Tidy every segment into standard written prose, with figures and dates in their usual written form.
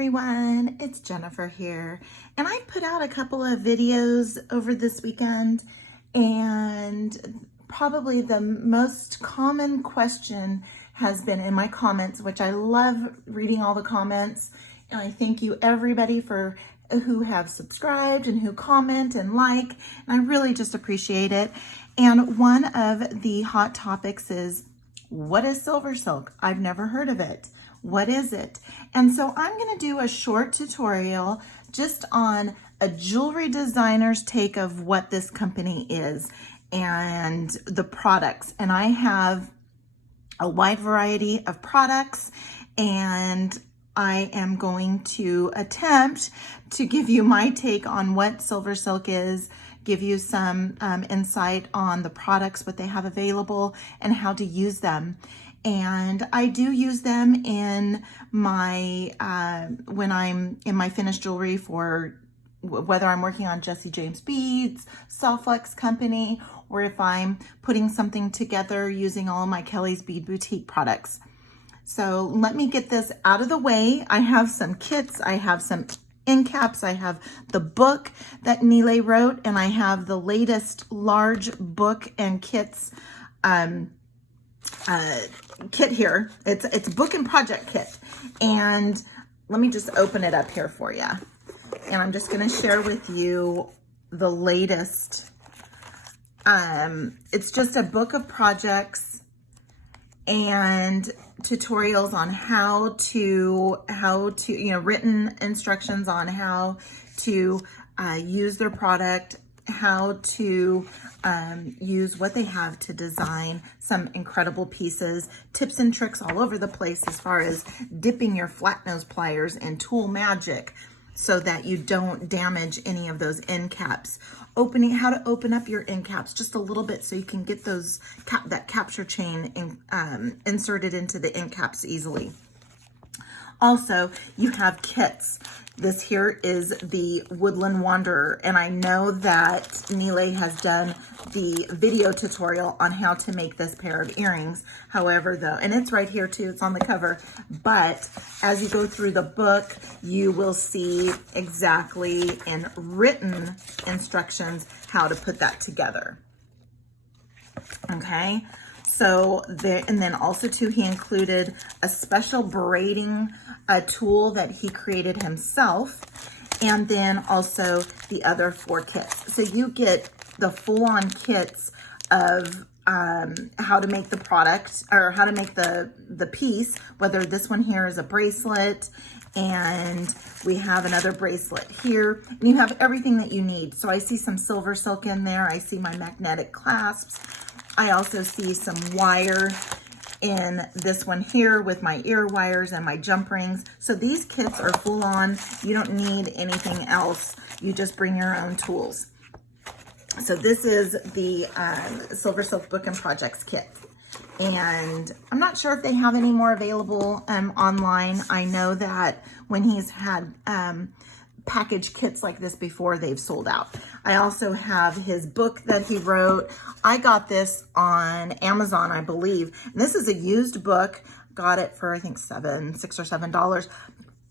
everyone, it's Jennifer here, and I put out a couple of videos over this weekend, and probably the most common question has been in my comments, which I love reading all the comments, and I thank you everybody for who have subscribed and who comment and like, and I really just appreciate it. And one of the hot topics is, what is SilverSilk? I've never heard of it. What is it? And so I'm going to do a short tutorial just on a jewelry designer's take of what this company is and the products. And I have a wide variety of products, and I am going to attempt to give you my take on what SilverSilk is, give you some insight on the products, what they have available, and how to use them. And I do use them in my, when I'm in my finished jewelry, for whether I'm working on Jesse James beads, Softflex company, or if I'm putting something together using all of my Kelly's Bead Boutique products. So let me get this out of the way. I have some kits, I have some end caps, I have the book that Nile wrote, and I have the latest large book and kits kit here. It's book and project kit, and let me just open it up here for you, and I'm just going to share with you the latest. It's just a book of projects and tutorials on how to written instructions on how to use their product, how to use what they have to design some incredible pieces, tips and tricks all over the place as far as dipping your flat nose pliers in tool magic so that you don't damage any of those end caps. How to open up your end caps just a little bit so you can get those that capture chain inserted into the end caps easily. Also, you have kits. This here is the Woodland Wanderer, and I know that Nile has done the video tutorial on how to make this pair of earrings. However, though, and it's right here too, it's on the cover, but as you go through the book, you will see exactly in written instructions how to put that together. Okay. So there, and then also too, he included a special braiding tool that he created himself, and then also the other 4 kits. So you get the full-on kits of how to make the product, or how to make the piece, whether this one here is a bracelet, and we have another bracelet here, and you have everything that you need. So I see some SilverSilk in there. I see my magnetic clasps. I also see some wire in this one here with my ear wires and my jump rings. So these kits are full on. You don't need anything else. You just bring your own tools. So this is the SilverSilk Book and Projects kit. And I'm not sure if they have any more available online. I know that when he's had package kits like this before, they've sold out. I also have his book that he wrote. I got this on Amazon, I believe. And this is a used book. Got it for I think $6 or $7,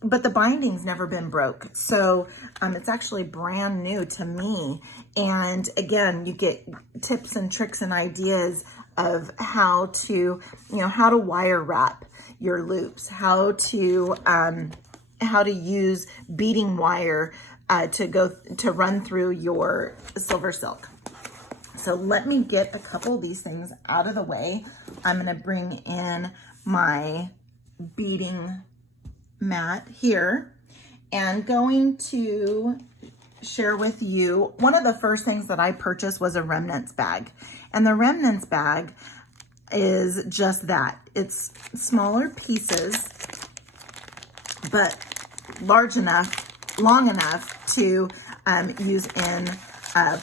but the binding's never been broke. So it's actually brand new to me. And again, you get tips and tricks and ideas of how to, how to wire wrap your loops, how to use beading wire to run through your SilverSilk. So let me get a couple of these things out of the way. I'm going to bring in my beading mat here, and going to share with you one of the first things that I purchased was a remnants bag. And the remnants bag is just that. It's smaller pieces, but large enough, long enough to use in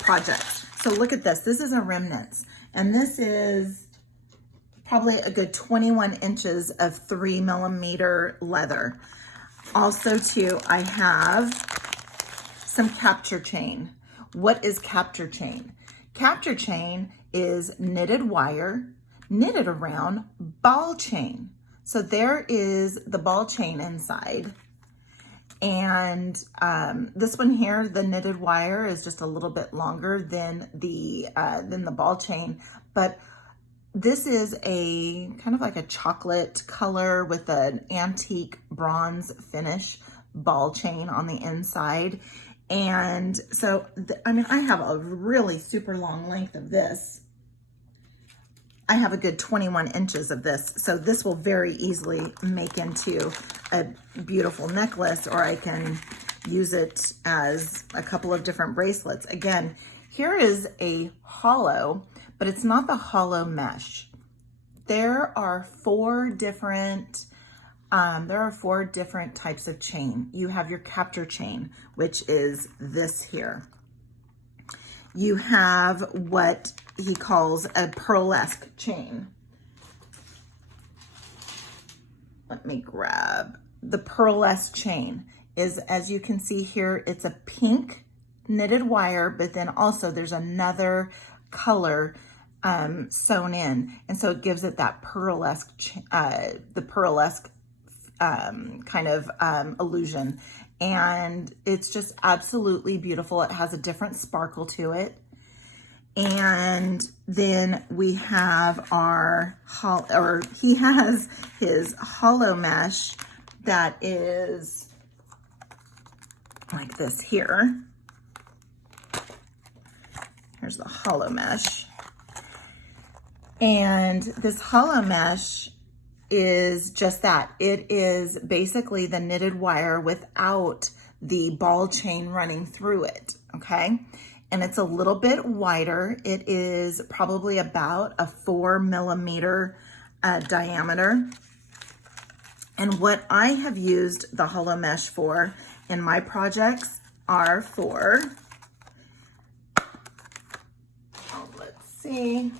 projects. So look at this. This is a remnants, and this is probably a good 21 inches of 3mm leather. Also too, I have some capture chain. What is capture chain? Capture chain is knitted wire, knitted around ball chain. So there is the ball chain inside. And this one here, the knitted wire is just a little bit longer than the ball chain, but this is a kind of like a chocolate color with an antique bronze finish ball chain on the inside. And so, I mean, I have a really super long length of this. I have a good 21 inches of this. So this will very easily make into a beautiful necklace, or I can use it as a couple of different bracelets. Again, here is a hollow, but it's not the hollow mesh. There are four different types of chain. You have your capture chain, which is this here. You have what he calls a Pearlesque chain. Let me grab the Pearlesque chain. Is, as you can see here, it's a pink knitted wire, but then also there's another color sewn in, and so it gives it that Pearlesque, the Pearlesque kind of illusion, and it's just absolutely beautiful. It has a different sparkle to it. And then we have our he has his hollow mesh that is like this here. Here's the hollow mesh. And this hollow mesh is just that. It is basically the knitted wire without the ball chain running through it, okay? And it's a little bit wider. It is probably about a 4 millimeter diameter. And what I have used the hollow mesh for in my projects are for, let's see.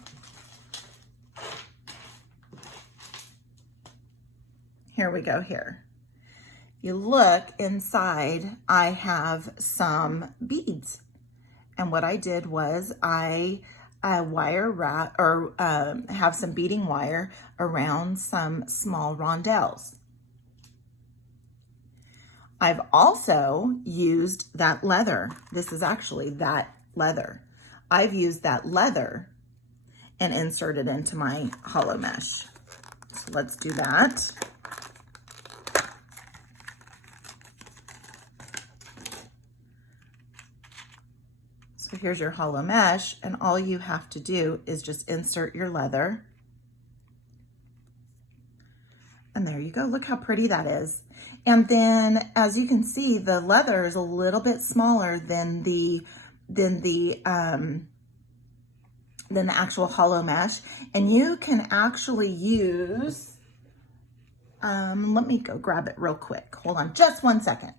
Here we go here. You look inside, I have some beads. And what I did was I wire wrap, or have some beading wire around some small rondelles. I've also used that leather. This is actually that leather. I've used that leather and inserted into my hollow mesh. So let's do that. So here's your hollow mesh, and all you have to do is just insert your leather. And there you go. Look how pretty that is. And then, as you can see, the leather is a little bit smaller than the actual hollow mesh, and you can actually use. Let me go grab it real quick. Hold on, just 1 second.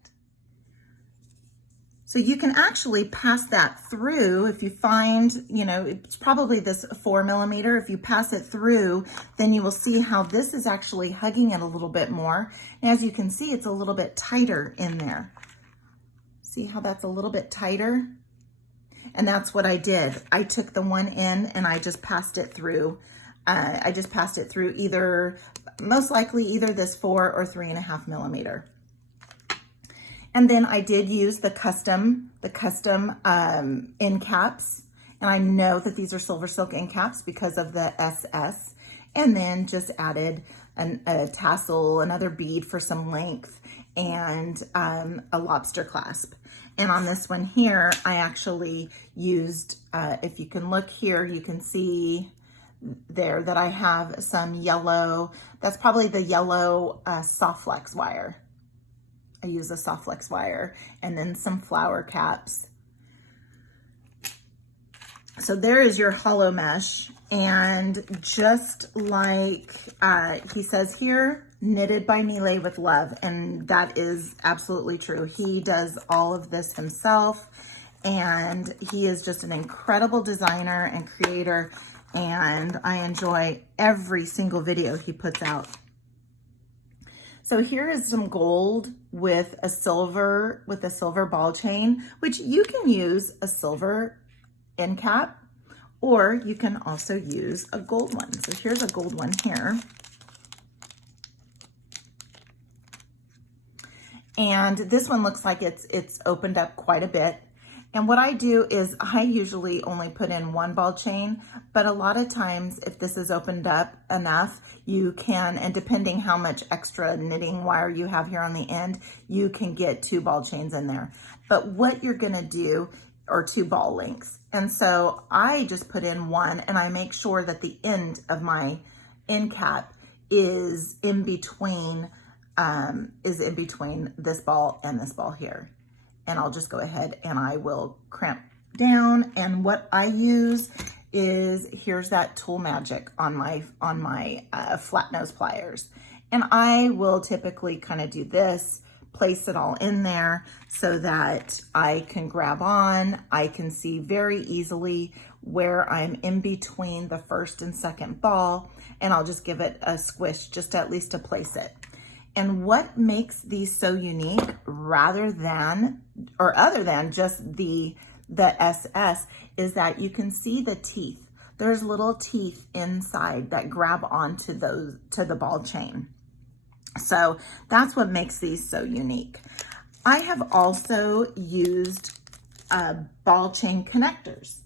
So you can actually pass that through if you find, you know, it's probably this 4 millimeter. If you pass it through, then you will see how this is actually hugging it a little bit more. And as you can see, it's a little bit tighter in there. See how that's a little bit tighter? And that's what I did. I took the one end and I just passed it through. I just passed it through either, most likely either this 4 or 3.5 millimeter. And then I did use the custom end caps. And I know that these are SilverSilk end caps because of the SS. And then just added a tassel, another bead for some length, and a lobster clasp. And on this one here, I actually used, if you can look here, you can see there that I have some yellow, that's probably the yellow soft flex wire. I use a soft flex wire, and then some flower caps. So there is your hollow mesh. And just like he says here, knitted by Nile with love. And that is absolutely true. He does all of this himself, and he is just an incredible designer and creator. And I enjoy every single video he puts out. So here is some gold with a silver ball chain, which you can use a silver end cap, or you can also use a gold one. So here's a gold one here. And this one looks like it's opened up quite a bit. And what I do is I usually only put in one ball chain, but a lot of times if this is opened up enough, you can, and depending how much extra knitting wire you have here on the end, you can get 2 ball chains in there. But what you're gonna do are 2 ball lengths. And so I just put in 1, and I make sure that the end of my end cap is in between this ball and this ball here. And I'll just go ahead and I will crimp down. And what I use is, here's that tool magic on my flat nose pliers. And I will typically kind of do this, place it all in there so that I can grab on. I can see very easily where I'm in between the first and second ball, and I'll just give it a squish just at least to place it. And what makes these so unique other than just the SS is that you can see the teeth. There's little teeth inside that grab onto to the ball chain. So that's what makes these so unique. I have also used ball chain connectors.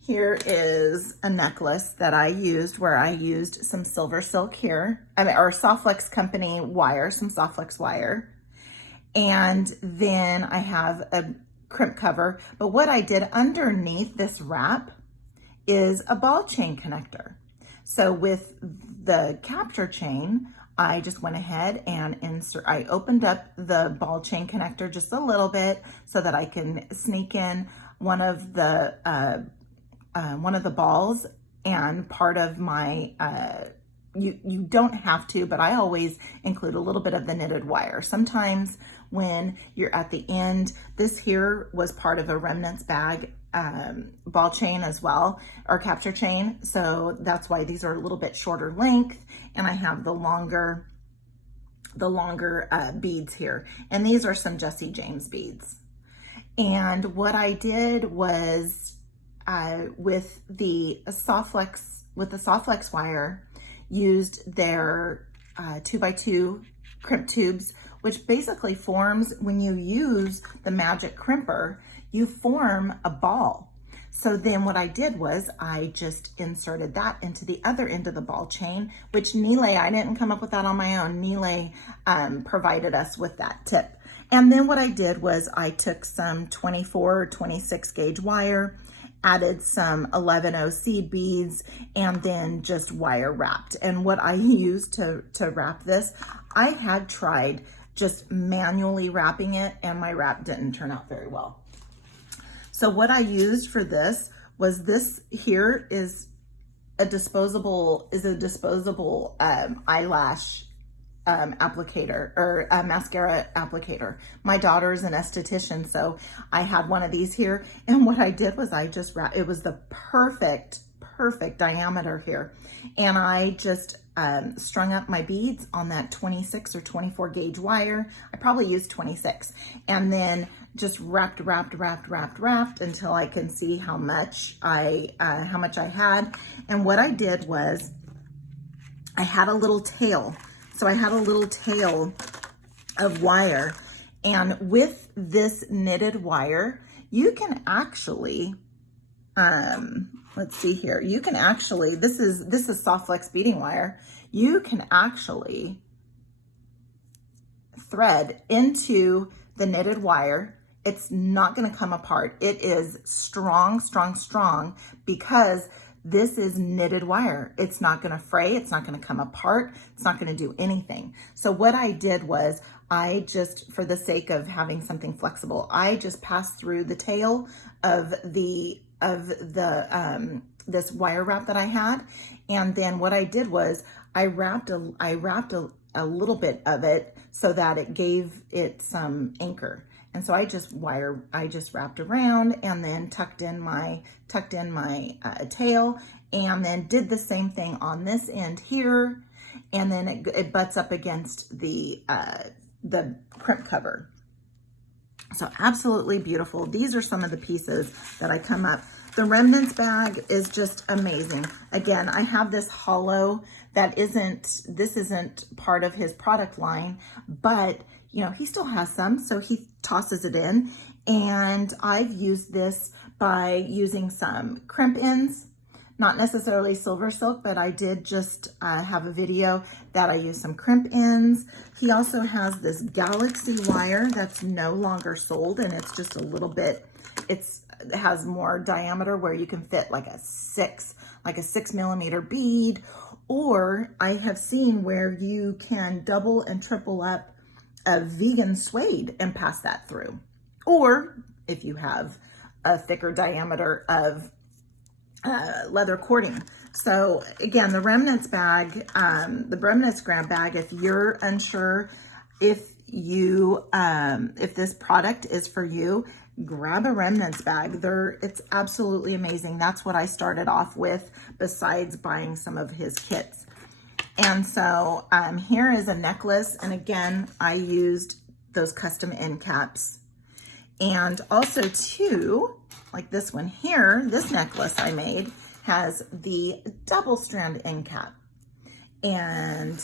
Here is a necklace that I used where I used some SilverSilk here, or Softflex company wire, some Softflex wire. And then I have a crimp cover. But what I did underneath this wrap is a ball chain connector. So with the capture chain, I just went ahead and I opened up the ball chain connector just a little bit so that I can sneak in one of the balls and part of my, you don't have to, but I always include a little bit of the knitted wire. Sometimes when you're at the end, this here was part of a remnants bag ball chain as well, or capture chain. So that's why these are a little bit shorter length, and I have the longer beads here. And these are some Jessie James beads. And what I did was with the Softflex wire, used their 2x2 crimp tubes, which basically forms, when you use the magic crimper, you form a ball. So then what I did was I just inserted that into the other end of the ball chain, which Nile, I didn't come up with that on my own. Nile provided us with that tip. And then what I did was I took some 24 or 26 gauge wire, added some 11 seed beads, and then just wire wrapped. And what I used to wrap this, I had tried just manually wrapping it, and my wrap didn't turn out very well. So what I used for this was, this here is a disposable eyelash applicator, or a mascara applicator. My daughter is an esthetician, so I had one of these here. And what I did was I just wrapped, it was the perfect diameter here. And I just strung up my beads on that 26 or 24 gauge wire. I probably used 26, and then just wrapped until I can see how much I had. And what I did was I had a little tail. So I had a little tail of wire, and with this knitted wire, you can actually, let's see here. You can actually, this is Softflex beading wire. You can actually thread into the knitted wire. It's not going to come apart. It is strong, because this is knitted wire. It's not going to fray. It's not going to come apart. It's not going to do anything. So what I did was, I just, for the sake of having something flexible, I just passed through the tail of this wire wrap that I had. And then what I did was I wrapped a little bit of it so that it gave it some anchor. And so I just wrapped around, and then tucked in my tail, and then did the same thing on this end here. And then it butts up against the crimp cover. So absolutely beautiful. These are some of the pieces that I come up The remnants bag is just amazing. Again, I have this hollow that this isn't part of his product line, but you know, he still has some, so he tosses it in. And I've used this by using some crimp ends, not necessarily SilverSilk, but I did just have a video that I used some crimp ends. He also has this Galaxy wire that's no longer sold, and it's just a little bit, it has more diameter where you can fit like a 6mm bead, or I have seen where you can double and triple up a vegan suede and pass that through. Or if you have a thicker diameter of leather cording. So again, the remnants bag, the remnants grab bag, if you're unsure if this product is for you, grab a remnants bag. It's absolutely amazing. That's what I started off with, besides buying some of his kits. And so here is a necklace. And again, I used those custom end caps. And also too, like this one here, this necklace I made has the double strand end cap. And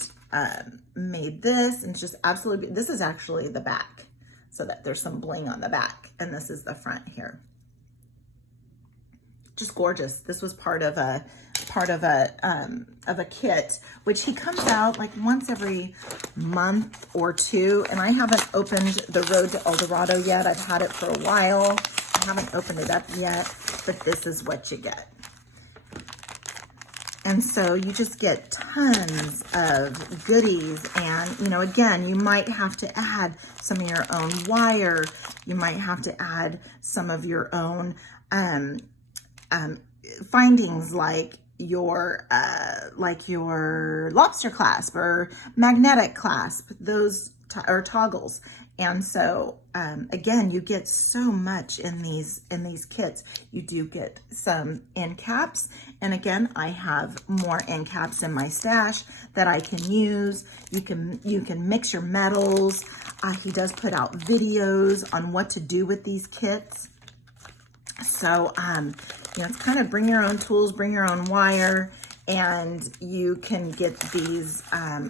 made this, and it's just absolutely, this is actually the back, so that there's some bling on the back. And this is the front here. Just gorgeous. This was part of a kit, which he comes out like once every month or two. And I haven't opened the Road to El Dorado yet. I've had it for a while. I haven't opened it up yet, but this is what you get. And so you just get tons of goodies. And, you know, again, you might have to add some of your own wire. You might have to add some of your own findings, like your lobster clasp or magnetic clasp, those or toggles. And so again, you get so much in these kits. You do get some end caps, and again, I have more end caps in my stash that I can use. You can mix your metals. He does put out videos on what to do with these kits. So you know, it's kind of bring your own tools, bring your own wire, and you can get these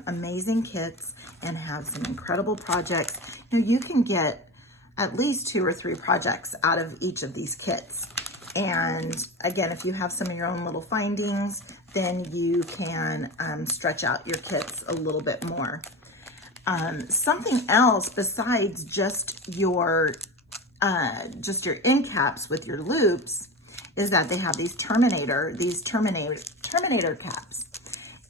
amazing kits and have some incredible projects. You know, you can get at least 2 or 3 projects out of each of these kits. And again, if you have some of your own little findings, then you can stretch out your kits a little bit more. Something else besides just your end caps with your loops is that they have these terminator caps.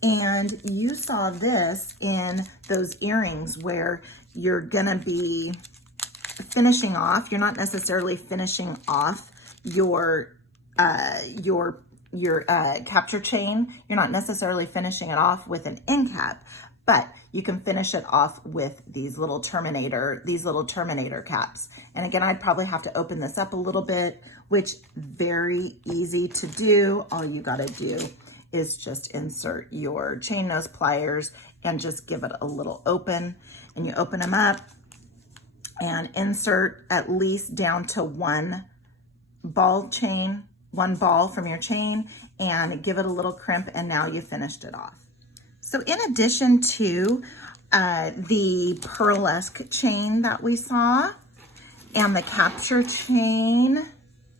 And you saw this in those earrings where you're gonna be finishing off. You're not necessarily finishing off your capture chain. You're not necessarily finishing it off with an end cap, but you can finish it off with these little terminator caps. And again, I'd probably have to open this up a little bit, which very easy to do. All you gotta do is just insert your chain nose pliers and just give it a little open. And you open them up and insert at least down to one ball from your chain, and give it a little crimp, and now you finished it off. So in addition to the Pearlesque chain that we saw, and the capture chain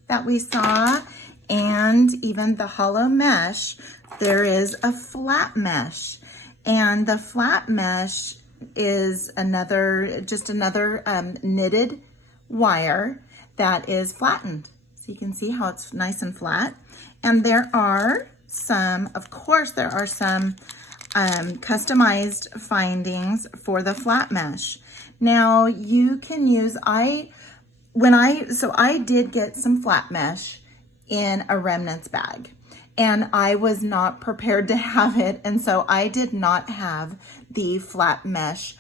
that we saw, and even the hollow mesh, there is a flat mesh. And the flat mesh is just another knitted wire that is flattened. So you can see how it's nice and flat. And there are some customized findings for the flat mesh. Now you can use, I did get some flat mesh in a remnants bag, and I was not prepared to have it. And so I did not have the flat mesh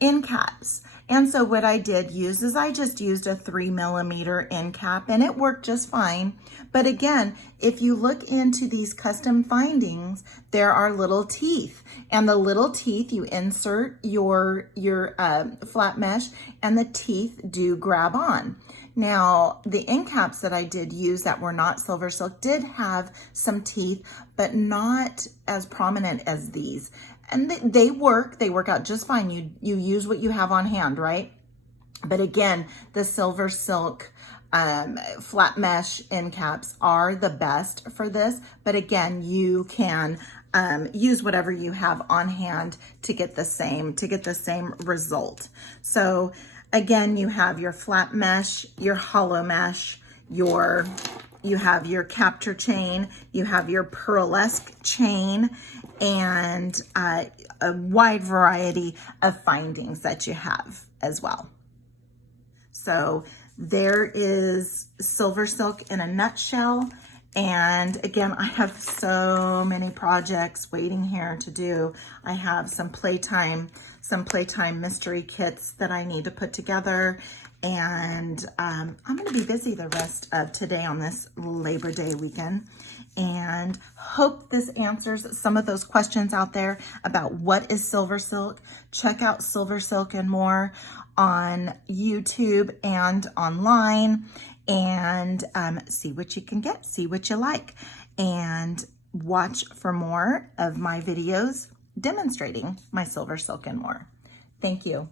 end caps. And so what I did use is I just used a 3mm end cap, and it worked just fine. But again, if you look into these custom findings, there are little teeth, and the little teeth, you insert your flat mesh, and the teeth do grab on. Now, the end caps that I did use that were not SilverSilk did have some teeth, but not as prominent as these. And they work out just fine. You use what you have on hand, right? But again, the SilverSilk flat mesh end caps are the best for this. But again, you can use whatever you have on hand to get the same result. So again, you have your flat mesh, your hollow mesh, you have your capture chain, you have your Pearlesque chain, and a wide variety of findings that you have as well. So there is SilverSilk in a nutshell. And again, I have so many projects waiting here to do. I have some playtime mystery kits that I need to put together. And I'm going to be busy the rest of today on this Labor Day weekend. And hope this answers some of those questions out there about what is SilverSilk. Check out SilverSilk and more on YouTube and online, and see what you can get, see what you like, and watch for more of my videos demonstrating my SilverSilk and more. Thank you.